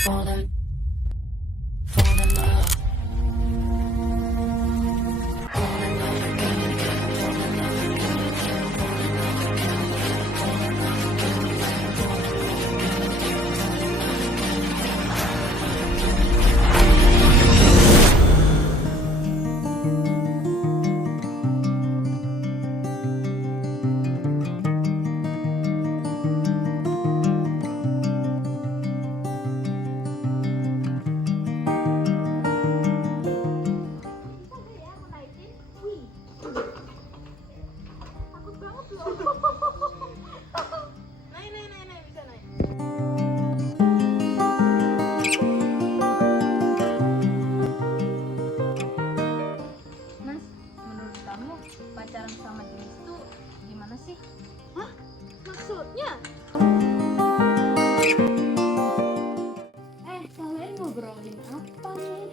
falling, fall in love. Mas, menurut kamu pacaran sama jenis itu gimana sih? Hah? Maksudnya? Kalian ngobrolin apa nih?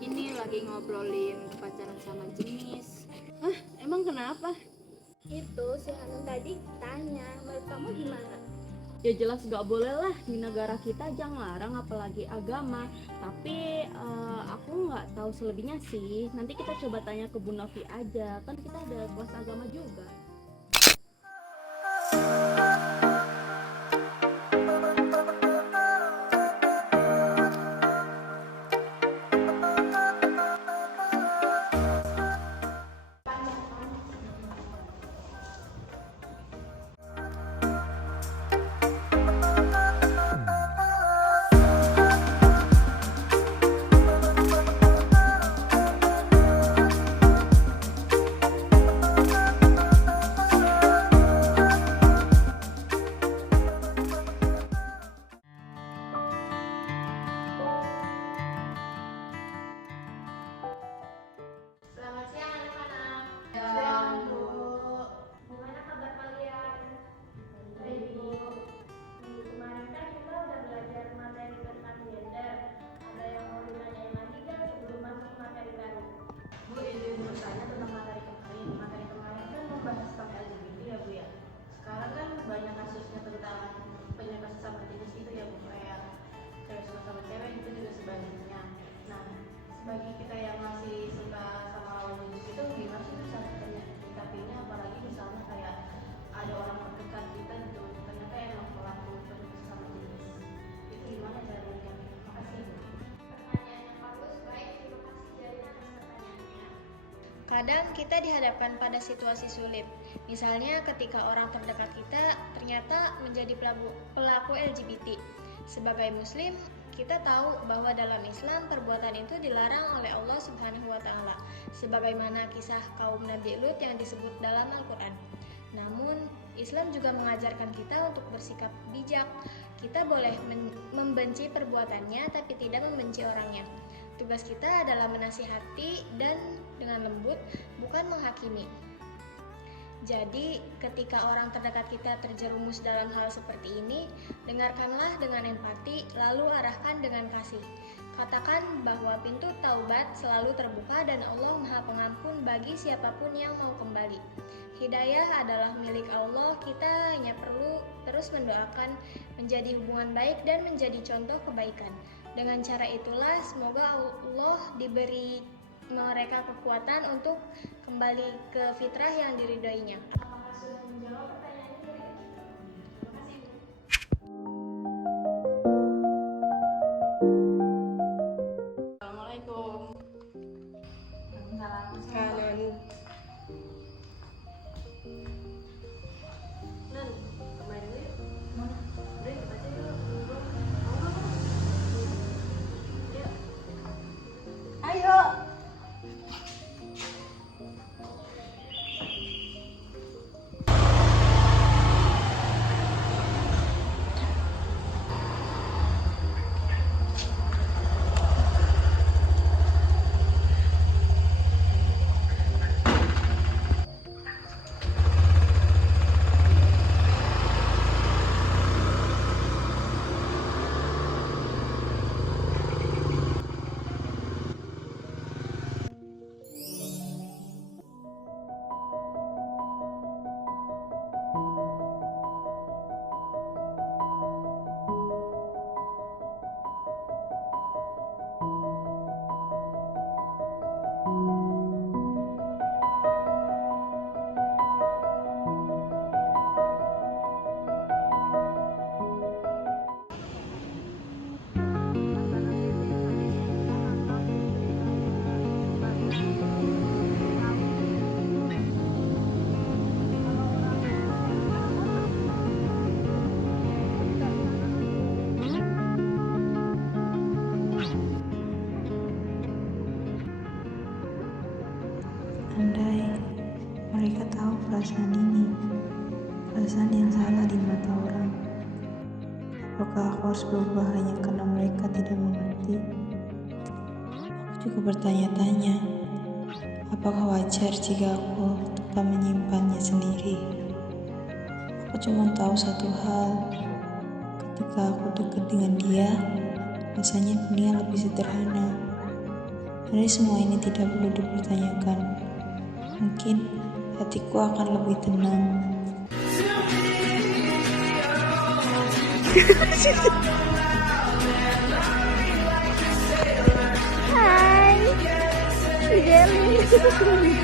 Ini lagi ngobrolin pacaran sama jenis. Emang kenapa? Itu si Hanum tadi tanya, menurut kamu gimana? Ya jelas gak boleh lah, di negara kita jangan larang apalagi agama. Tapi aku nggak tahu selebihnya sih. Nanti kita coba tanya ke Bu Novi aja, kan kita ada kelas agama juga. Selamat siang anak-anak. Siang Bu. Gimana kabar kalian? Baik Bu. Minggu kemarin kan kita udah belajar materi tentang gender. Ada yang mau ditanyain lagi kan sebelum masuk materi baru? Bu, izin bertanya tentang materi kemarin. Materi kemarin kan membahas tentang LGBT ya Bu ya. Sekarang kan banyak kasusnya tentang penyebab sesama jenis itu ya Bu, kayak cewek suka sama cewek itu juga sebaliknya. Nah, bagi kita yang masih suka sama lawan jenis itu gimana sih cara menyikapinya, apalagi misalnya kayak ada orang terdekat kita gitu ternyata emang pelaku penyebab sesama jenis, itu gimana cara menyikapinya? Makasih Bu. Pertanyaan yang bagus, baik. Terima kasih Jalina atas pertanyaannya. Kadang kita dihadapkan pada situasi sulit. Misalnya ketika orang terdekat kita ternyata menjadi pelaku LGBT. Sebagai muslim, kita tahu bahwa dalam Islam perbuatan itu dilarang oleh Allah Subhanahu wa taala, sebagaimana kisah kaum Nabi Lut yang disebut dalam Al-Qur'an. Namun, Islam juga mengajarkan kita untuk bersikap bijak. Kita boleh membenci perbuatannya tapi tidak membenci orangnya. Tugas kita adalah menasihati dan dengan lembut, bukan menghakimi. Jadi, ketika orang terdekat kita terjerumus dalam hal seperti ini, dengarkanlah dengan empati, lalu arahkan dengan kasih. Katakan bahwa pintu taubat selalu terbuka dan Allah Maha Pengampun bagi siapapun yang mau kembali. Hidayah adalah milik Allah, kita hanya perlu terus mendoakan menjadi hubungan baik dan menjadi contoh kebaikan. Dengan cara itulah semoga Allah diberi mereka kekuatan untuk kembali ke fitrah yang diridhoinya. Apakah sudah menjawab pertanyaan ini? Terima kasih Bu. Assalamualaikum. Salam. Kanan. Nan, kemarin dulu yuk. Mana? Udah ikut aja dulu. Yuk. Ayo. perasaan ini? Perasaan yang salah di mata orang. Apakah aku harus berubah hanya karena mereka tidak mengerti? Aku juga bertanya-tanya, apakah wajar jika aku tetap menyimpannya sendiri? Aku cuma tahu satu hal, ketika aku dekat dengan dia, rasanya dunia lebih sederhana. Dari semua ini tidak perlu dipertanyakan. Mungkin hatiku akan lebih tenang. Hai, Jelly.